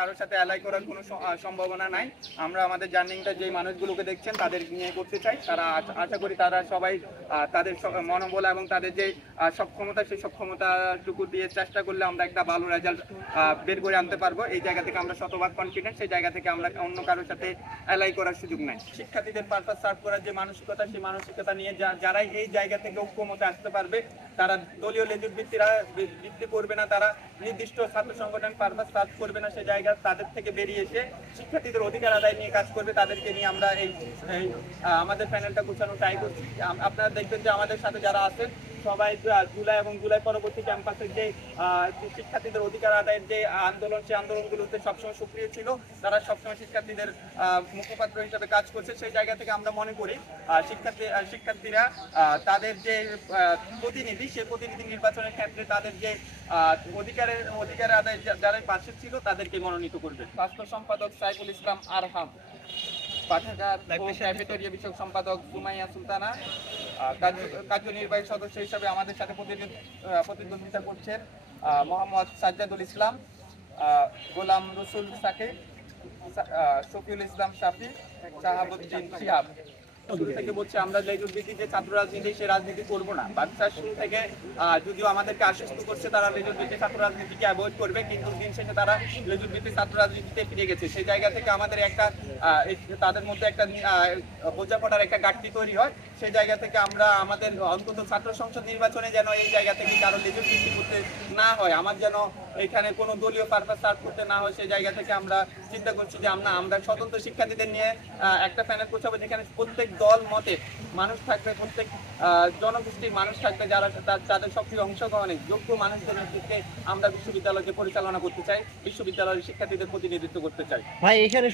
কারোর সাথে অ্যালাই করার কোনো সম্ভাবনা নাই। আমরা আমাদের জার্নিংটা যে মানুষগুলোকে দেখছেন তাদের নিয়ে করতে চাই। তারা আশা করি তারা সবাই তাদের মনোবল এবং তাদের যে সক্ষমতা, সেই সক্ষমতাটুকু দিয়ে চেষ্টা করলে আমরা একটা ভালো রেজাল্ট বের করে আনতে পারবো। এই জায়গা থেকে আমরা শতভাগ কনফিডেন্ট। সেই জায়গা থেকে আমরা অন্য কারোর সাথে অ্যালাই করার সুযোগ নাই। শিক্ষার্থীদের পারপাস সার্ভ করার যে মানসিকতা, সেই মানসিকতা নিয়ে যারাই এই জায়গা থেকে ঐক্যমতে আসতে পারবে, তারা দলীয় লেজুর ভিত্তি করবে না, তারা নির্দিষ্ট ছাত্র সংগঠন পারপাস সার্ভ করবে না, সেই জায়গা তাদের থেকে বেরিয়ে এসে শিক্ষার্থীদের অধিকার আদায় নিয়ে কাজ করবে। তাদেরকে নিয়ে আমরা এই আমাদের প্যানেলটা গোছানো ট্রাই করছি। আপনারা দেখবেন যে আমাদের সাথে যারা আছেন সবাই জুলাই এবং জুলাই পরবর্তী ক্যাম্পাসের যে শিক্ষার্থীদের অধিকার আদায়ের যে আন্দোলন, সেই আন্দোলনগুলোতে সবসময় সক্রিয় ছিল। তারা সবসময় শিক্ষার্থীদের মুখপাত্র হিসেবে কাজ করছে। সেই জায়গা থেকে আমরা মনে করি শিক্ষার্থীরা তাদের যে প্রতিনিধি, সেই প্রতিনিধি নির্বাচনের ক্ষেত্রে তাদের যে অধিকার আদায় যারা পাশে ছিল তাদেরকে মনোনীত করবে। স্বাস্থ্য সম্পাদক সাইফুল ইসলাম আরহাম, পাঠাগার ও ক্যাফেটেরিয়া বিষয়ক সম্পাদক সুমাইয়া সুলতানা, কার্যনির্বাহী সদস্য হিসাবে আমাদের সাথে প্রতিদ্বন্দ্বিতা করছেন মোহাম্মদ সাজ্জাদুল ইসলাম, গোলাম রসুল সাকিব, শফিউল ইসলাম শাফি, শাহাবুদ্দিন শিহাব। শুরু থেকে বলছি আমরা লেজুর ভিত্তিতে ছাত্র রাজনীতি, সে রাজনীতি করবো না। বাচ্চার শুরু থেকে যদিও আমাদেরকে আশ্বস্ত করছে তারা লেজুর ভিত্তি ছাত্র রাজনীতিকে অ্যাভয়েড করবে, কিন্তু দিন শেষে তারা লেজুর ভিত্তি ছাত্র রাজনীতিতে ফিরে গেছে। সেই জায়গা থেকে আমাদের একটা তাদের মধ্যে একটা বোঝাপড়ার একটা ঘাটতি তৈরি হয়। সেই জায়গা থেকে আমরা আমাদের অন্তত ছাত্র সংসদ নির্বাচনে যেন এই জায়গা থেকে কারো লেজুর ভিত্তি করতে না হয়, আমার যেন এখানে কোনো দলীয় পারপাস সার্ভ করতে না হয়, সেই জায়গা থেকে আমরা চিন্তা করছি যে আমরা স্বতন্ত্র শিক্ষার্থীদের নিয়ে একটা প্যানেল গোছাবো, যেখানে প্রত্যেক দল মতে মানুষ থাকবে, প্রত্যেক জনগোষ্ঠীর মানুষ থাকবে, যারা তাদের সক্রিয় অংশগ্রহণে যোগ্য মানুষদের নেতৃত্বে আমরা বিশ্ববিদ্যালয়কে পরিচালনা করতে চাই, বিশ্ববিদ্যালয়ের শিক্ষার্থীদের প্রতিনিধিত্ব করতে চাই। ভাই এখানে